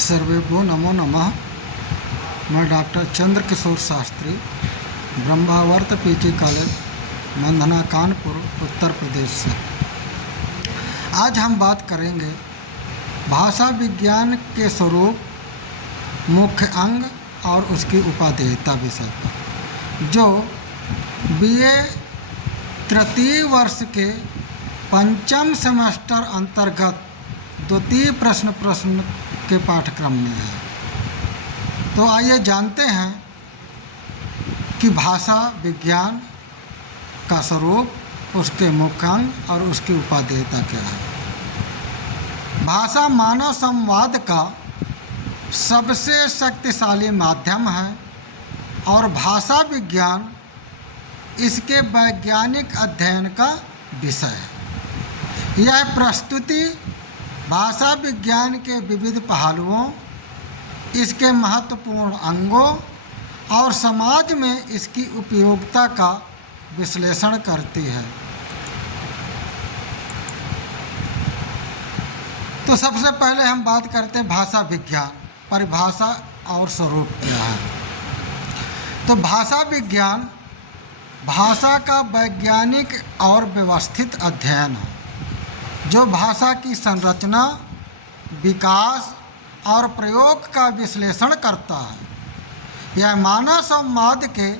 सर्वेभ्यो नमो नमः। मैं doctor Chandrakishore Shastri, Brahmavart PG college, Mandhana, Kanpur, Uttar Pradesh से। आज हम बात करेंगे भाषा विज्ञान के स्वरूप, मुख्य अंग और उसकी उपादेयता विषय पर, जो बीए तृतीय वर्ष के पंचम सेमेस्टर अंतर्गत द्वितीय प्रश्न के पाठ्यक्रम में है। तो आइए जानते हैं कि भाषा विज्ञान का स्वरूप, उसके मुख्य अंग और उसकी उपादेयता क्या है। भाषा मानव संवाद का सबसे शक्तिशाली माध्यम है और भाषा विज्ञान इसके वैज्ञानिक अध्ययन का विषय है। यह प्रस्तुति भाषा विज्ञान के विविध पहलुओं, इसके महत्वपूर्ण अंगों और समाज में इसकी उपयोगिता का विश्लेषण करती है। तो सबसे पहले हम बात करते हैं भाषा विज्ञान, परिभाषा और स्वरूप क्या है। तो भाषा विज्ञान भाषा का वैज्ञानिक और व्यवस्थित अध्ययन है, जो भाषा की संरचना, विकास और प्रयोग का विश्लेषण करता है। यह मानव संवाद के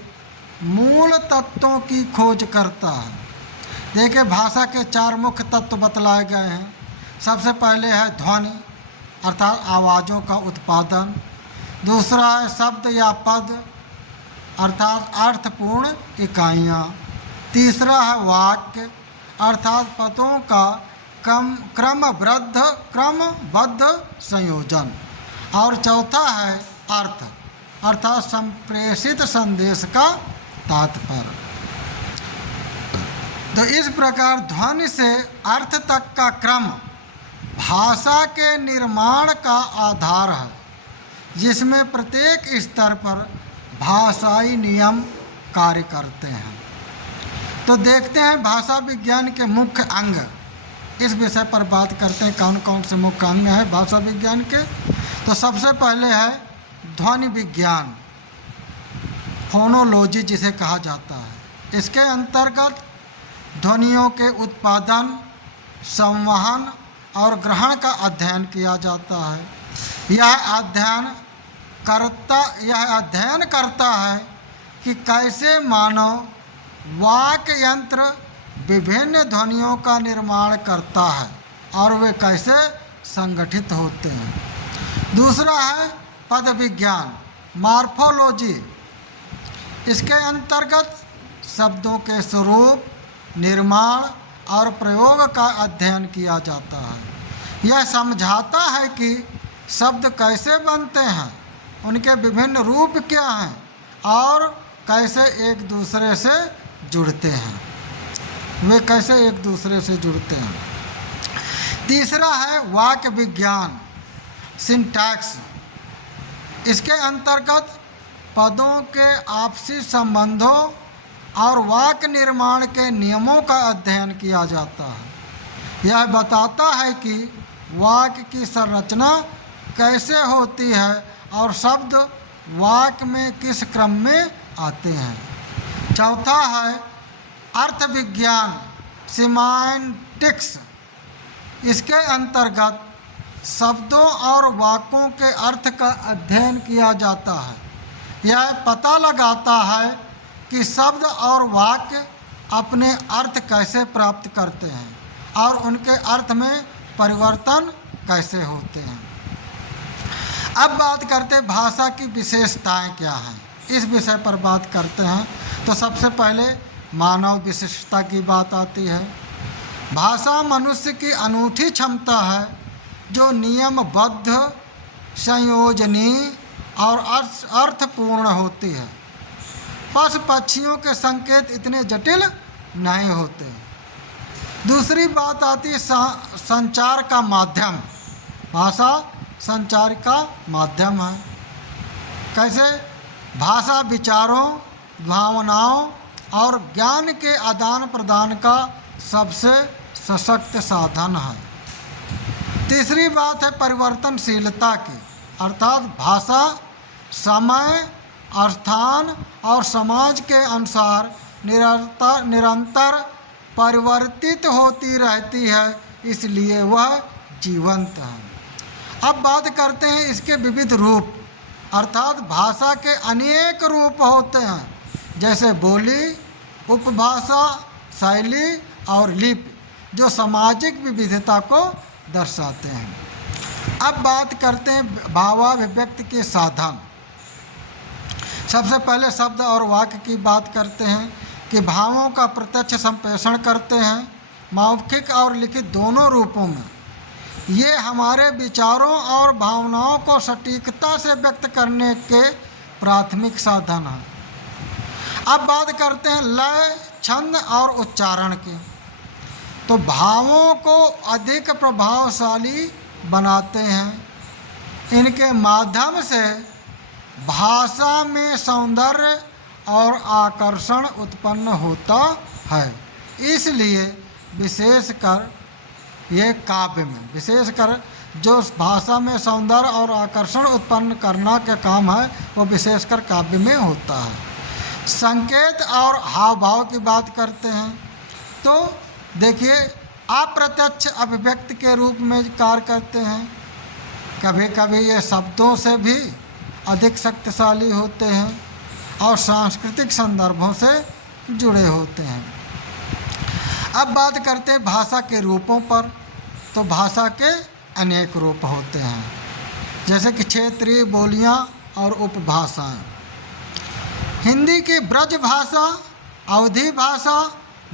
मूल तत्वों की खोज करता है। देखिए, भाषा के चार मुख्य तत्व बतलाए गए हैं। सबसे पहले है ध्वनि, अर्थात आवाज़ों का उत्पादन। दूसरा है शब्द या पद, अर्थात अर्थपूर्ण इकाइयाँ। तीसरा है वाक्य, अर्थात पदों का क्रमबद्ध संयोजन। और चौथा है अर्थ, अर्थात संप्रेषित संदेश का तात्पर्य। तो इस प्रकार ध्वनि से अर्थ तक का क्रम भाषा के निर्माण का आधार है, जिसमें प्रत्येक स्तर पर भाषाई नियम कार्य करते हैं। तो देखते हैं भाषा विज्ञान के मुख्य अंग। इस विषय पर बात करते हैं, कौन कौन से मुख्य अंग हैं भाषा विज्ञान के। तो सबसे पहले है ध्वनि विज्ञान, फोनोलॉजी जिसे कहा जाता है। इसके अंतर्गत ध्वनियों के उत्पादन, संवहन और ग्रहण का अध्ययन किया जाता है। यह अध्ययन करता है कि कैसे मानव वाक्य यंत्र विभिन्न ध्वनियों का निर्माण करता है और वे कैसे संगठित होते हैं। दूसरा है पद विज्ञान, मॉर्फोलॉजी। इसके अंतर्गत शब्दों के स्वरूप, निर्माण और प्रयोग का अध्ययन किया जाता है। यह समझाता है कि शब्द कैसे बनते हैं, उनके विभिन्न रूप क्या हैं और कैसे एक दूसरे से जुड़ते हैं, वे कैसे एक दूसरे से जुड़ते हैं। तीसरा है वाक्य विज्ञान, सिंटैक्स। इसके अंतर्गत पदों के आपसी संबंधों और वाक्य निर्माण के नियमों का अध्ययन किया जाता है। यह बताता है कि वाक्य की संरचना कैसे होती है और शब्द वाक्य में किस क्रम में आते हैं। चौथा है अर्थ विज्ञान, सिमेंटिक्स। इसके अंतर्गत शब्दों और वाक्यों के अर्थ का अध्ययन किया जाता है। यह पता लगाता है कि शब्द और वाक्य अपने अर्थ कैसे प्राप्त करते हैं और उनके अर्थ में परिवर्तन कैसे होते हैं। अब बात करते हैं भाषा की विशेषताएं क्या हैं। इस विषय पर बात करते हैं। तो सबसे पहले मानव विशिष्टता की बात आती है। भाषा मनुष्य की अनूठी क्षमता है, जो नियमबद्ध, संयोजनीय और अर्थपूर्ण होती है। पशु पक्षियों के संकेत इतने जटिल नहीं होते। दूसरी बात आती है संचार का माध्यम। भाषा संचार का माध्यम है। कैसे? भाषा विचारों, भावनाओं और ज्ञान के आदान प्रदान का सबसे सशक्त साधन है। तीसरी बात है परिवर्तनशीलता की, अर्थात भाषा समय, स्थान और समाज के अनुसार निरंतर परिवर्तित होती रहती है, इसलिए वह जीवंत है। अब बात करते हैं इसके विविध रूप, अर्थात भाषा के अनेक रूप होते हैं, जैसे बोली, उपभाषा, शैली और लिपि, जो सामाजिक विविधता को दर्शाते हैं। अब बात करते हैं भावाभिव्यक्ति के साधन। सबसे पहले शब्द और वाक्य की बात करते हैं कि भावों का प्रत्यक्ष संप्रेषण करते हैं, मौखिक और लिखित दोनों रूपों में। ये हमारे विचारों और भावनाओं को सटीकता से व्यक्त करने के प्राथमिक साधन हैं। अब बात करते हैं लय, छंद और उच्चारण की। तो भावों को अधिक प्रभावशाली बनाते हैं। इनके माध्यम से भाषा में सौंदर्य और आकर्षण उत्पन्न होता है। इसलिए विशेषकर ये काव्य में, विशेषकर जो भाषा में सौंदर्य और आकर्षण उत्पन्न करना का काम है, वो विशेषकर काव्य में होता है। संकेत और हाव भाव की बात करते हैं तो देखिए, अप्रत्यक्ष अभिव्यक्ति के रूप में कार्य करते हैं। कभी कभी ये शब्दों से भी अधिक शक्तिशाली होते हैं और सांस्कृतिक संदर्भों से जुड़े होते हैं। अब बात करते हैं भाषा के रूपों पर। तो भाषा के अनेक रूप होते हैं, जैसे कि क्षेत्रीय बोलियां और उपभाषाएं। हिंदी की ब्रज भाषा, अवधी भाषा,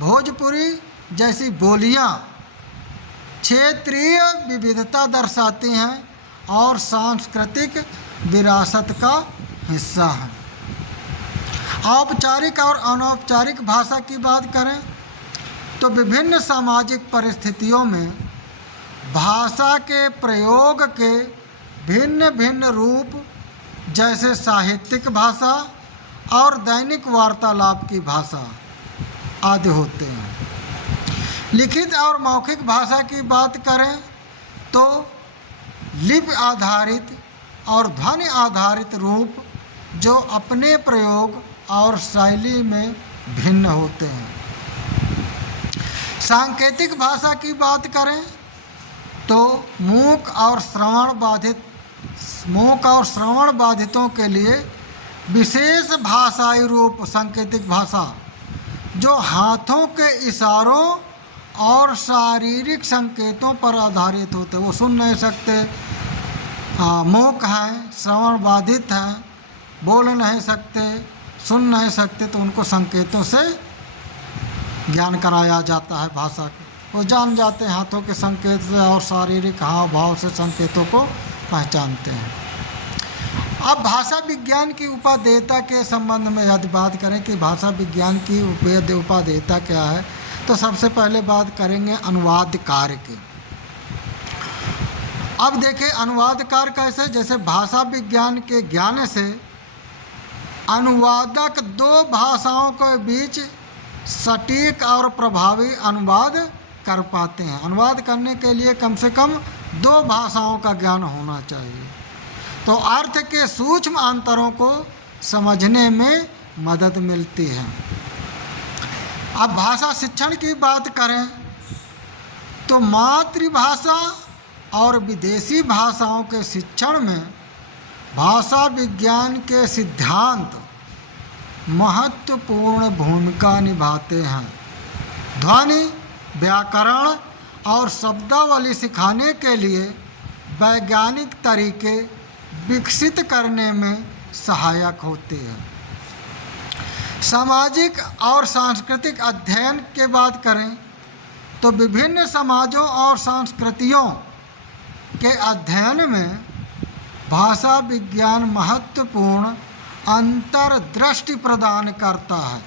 भोजपुरी जैसी बोलियां क्षेत्रीय विविधता दर्शाती हैं और सांस्कृतिक विरासत का हिस्सा हैं। औपचारिक और अनौपचारिक भाषा की बात करें तो विभिन्न सामाजिक परिस्थितियों में भाषा के प्रयोग के भिन्न भिन्न रूप, जैसे साहित्यिक भाषा और दैनिक वार्तालाप की भाषा आदि होते हैं। लिखित और मौखिक भाषा की बात करें तो लिपि आधारित और ध्वनि आधारित रूप जो अपने प्रयोग और शैली में भिन्न होते हैं। सांकेतिक भाषा की बात करें तो मूक और श्रवण बाधितों के लिए विशेष भाषाई रूप सांकेतिक भाषा, जो हाथों के इशारों और शारीरिक संकेतों पर आधारित होते हैं। वो सुन नहीं सकते, मूक हैं, श्रवण बाधित हैं, बोल नहीं सकते, सुन नहीं सकते, तो उनको संकेतों से ज्ञान कराया जाता है भाषा को। वो जान जाते हैं हाथों के संकेत से और शारीरिक हाव भाव से संकेतों को पहचानते हैं। अब भाषा विज्ञान की उपादेयता के संबंध में यदि बात करें कि भाषा विज्ञान की उपादेयता क्या है, तो सबसे पहले बात करेंगे अनुवाद कार्य की। अब देखिए अनुवाद कार्य कैसे, जैसे भाषा विज्ञान के ज्ञान से अनुवादक दो भाषाओं के बीच सटीक और प्रभावी अनुवाद कर पाते हैं। अनुवाद करने के लिए कम से कम दो भाषाओं का ज्ञान होना चाहिए, तो अर्थ के सूक्ष्म अंतरों को समझने में मदद मिलती है। अब भाषा शिक्षण की बात करें तो मातृभाषा और विदेशी भाषाओं के शिक्षण में भाषा विज्ञान के सिद्धांत महत्वपूर्ण भूमिका निभाते हैं। ध्वनि, व्याकरण और शब्दावली सिखाने के लिए वैज्ञानिक तरीके विकसित करने में सहायक होते हैं। सामाजिक और सांस्कृतिक अध्ययन के बात करें तो विभिन्न समाजों और संस्कृतियों के अध्ययन में भाषा विज्ञान महत्वपूर्ण अंतर्दृष्टि प्रदान करता है।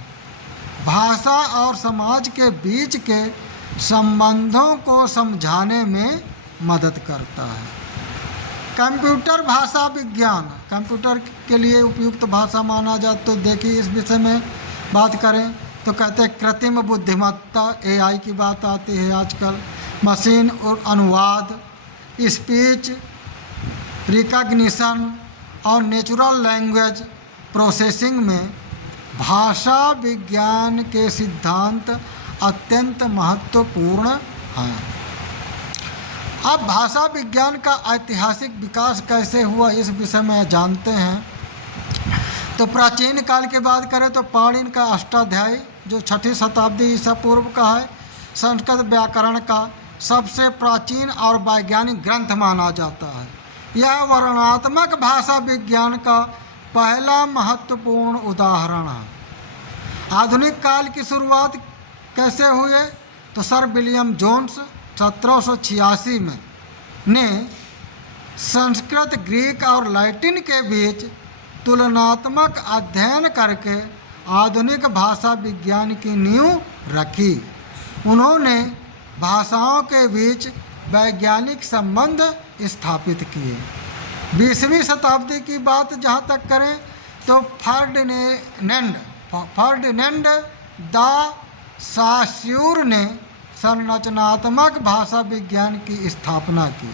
भाषा और समाज के बीच के संबंधों को समझाने में मदद करता है। कंप्यूटर भाषा विज्ञान कंप्यूटर के लिए उपयुक्त भाषा माना जाता, तो देखिए इस विषय में बात करें तो कहते हैं कृत्रिम बुद्धिमत्ता, एआई की बात आती है आजकल, मशीन और अनुवाद, स्पीच रिकॉग्निशन और नेचुरल लैंग्वेज प्रोसेसिंग में भाषा विज्ञान के सिद्धांत अत्यंत महत्वपूर्ण हैं। अब भाषा विज्ञान का ऐतिहासिक विकास कैसे हुआ इस विषय में जानते हैं। तो प्राचीन काल की बात करें तो पाणिनि का अष्टाध्यायी जो 6वीं शताब्दी ईसा पूर्व का है, संस्कृत व्याकरण का सबसे प्राचीन और वैज्ञानिक ग्रंथ माना जाता है। यह वर्णनात्मक भाषा विज्ञान का पहला महत्वपूर्ण उदाहरण है। आधुनिक काल की शुरुआत कैसे हुए तो सर विलियम जोन्स 1786 में ने संस्कृत, ग्रीक और लैटिन के बीच तुलनात्मक अध्ययन करके आधुनिक भाषा विज्ञान की नींव रखी। उन्होंने भाषाओं के बीच वैज्ञानिक संबंध स्थापित किए। 20वीं शताब्दी की बात जहाँ तक करें तो फर्डिनेंड द सास्यूर ने संरचनात्मक भाषा विज्ञान की स्थापना की।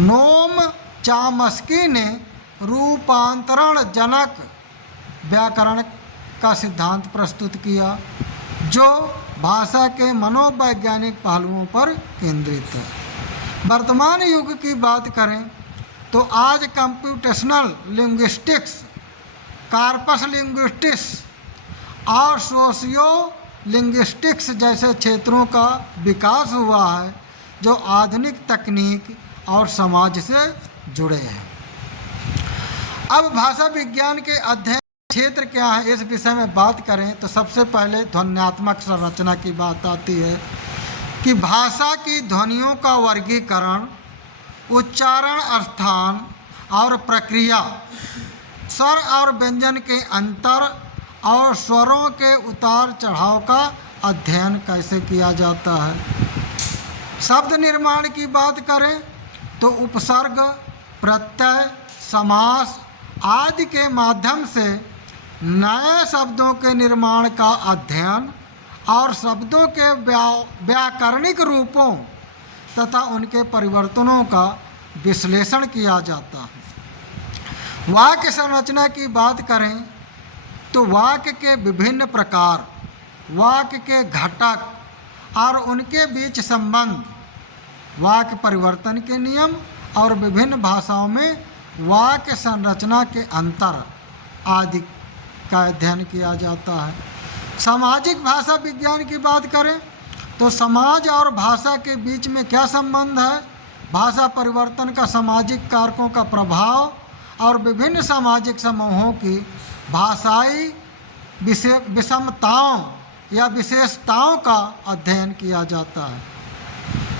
नोम चामस्की ने रूपांतरण जनक व्याकरण का सिद्धांत प्रस्तुत किया जो भाषा के मनोवैज्ञानिक पहलुओं पर केंद्रित है। वर्तमान युग की बात करें तो आज कंप्यूटेशनल लिंग्विस्टिक्स, कार्पस लिंग्विस्टिक्स और सोशियो लिंग्विस्टिक्स जैसे क्षेत्रों का विकास हुआ है जो आधुनिक तकनीक और समाज से जुड़े हैं। अब भाषा विज्ञान के अध्ययन क्षेत्र क्या है इस विषय में बात करें तो सबसे पहले ध्वन्यात्मक संरचना की बात आती है कि भाषा की ध्वनियों का वर्गीकरण, उच्चारण, स्थान और प्रक्रिया, स्वर और व्यंजन के अंतर और स्वरों के उतार चढ़ाव का अध्ययन कैसे किया जाता है। शब्द निर्माण की बात करें तो उपसर्ग, प्रत्यय, समास आदि के माध्यम से नए शब्दों के निर्माण का अध्ययन और शब्दों के व्याकरणिक रूपों तथा उनके परिवर्तनों का विश्लेषण किया जाता है। वाक्य संरचना की बात करें तो वाक्य के विभिन्न प्रकार, वाक्य के घटक और उनके बीच संबंध, वाक्य परिवर्तन के नियम और विभिन्न भाषाओं में वाक्य संरचना के अंतर आदि का अध्ययन किया जाता है। सामाजिक भाषा विज्ञान की बात करें तो समाज और भाषा के बीच में क्या संबंध है, भाषा परिवर्तन का सामाजिक कारकों का प्रभाव और विभिन्न सामाजिक समूहों की भाषाई विषमताओं या विशेषताओं का अध्ययन किया जाता है।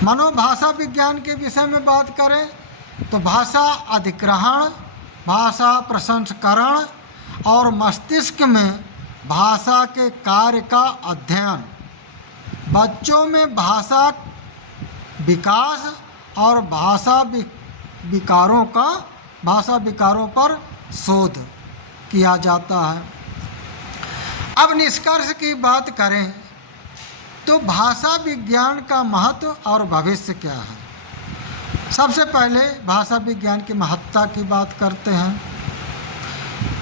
मनोभाषा विज्ञान के विषय में बात करें तो भाषा अधिग्रहण, भाषा प्रसंस्करण और मस्तिष्क में भाषा के कार्य का अध्ययन, बच्चों में भाषा विकास और भाषा विकारों पर शोध किया जाता है। अब निष्कर्ष की बात करें तो भाषा विज्ञान का महत्व और भविष्य क्या है। सबसे पहले भाषा विज्ञान की महत्ता की बात करते हैं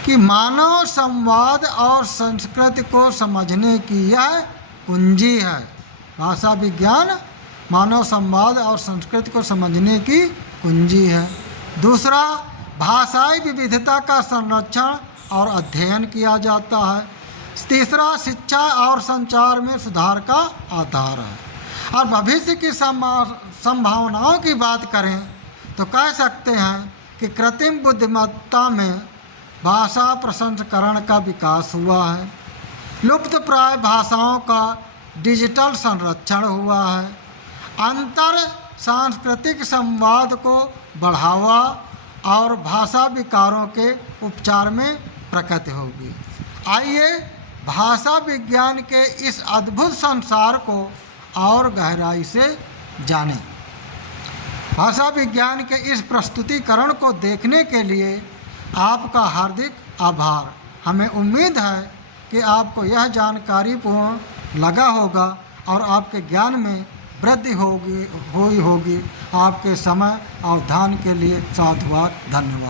कि मानव संवाद और संस्कृति को समझने की यह कुंजी है। भाषा विज्ञान मानव संवाद और संस्कृति को समझने की कुंजी है। दूसरा, भाषाई विविधता का संरक्षण और अध्ययन किया जाता है। तीसरा, शिक्षा और संचार में सुधार का आधार है। और भविष्य की संभावनाओं की बात करें तो कह सकते हैं कि कृत्रिम बुद्धिमत्ता में भाषा प्रसंस्करण का विकास हुआ है, लुप्तप्राय भाषाओं का डिजिटल संरक्षण हुआ है, अंतर सांस्कृतिक संवाद को बढ़ावा और भाषा विकारों के उपचार में प्रकट होगी। आइए भाषा विज्ञान के इस अद्भुत संसार को और गहराई से जानें। भाषा विज्ञान के इस प्रस्तुतिकरण को देखने के लिए आपका हार्दिक आभार। हमें उम्मीद है कि आपको यह जानकारीपूर्ण लगा होगा और आपके ज्ञान में वृद्धि होगी आपके समय और ध्यान के लिए साधुवाद, धन्यवाद।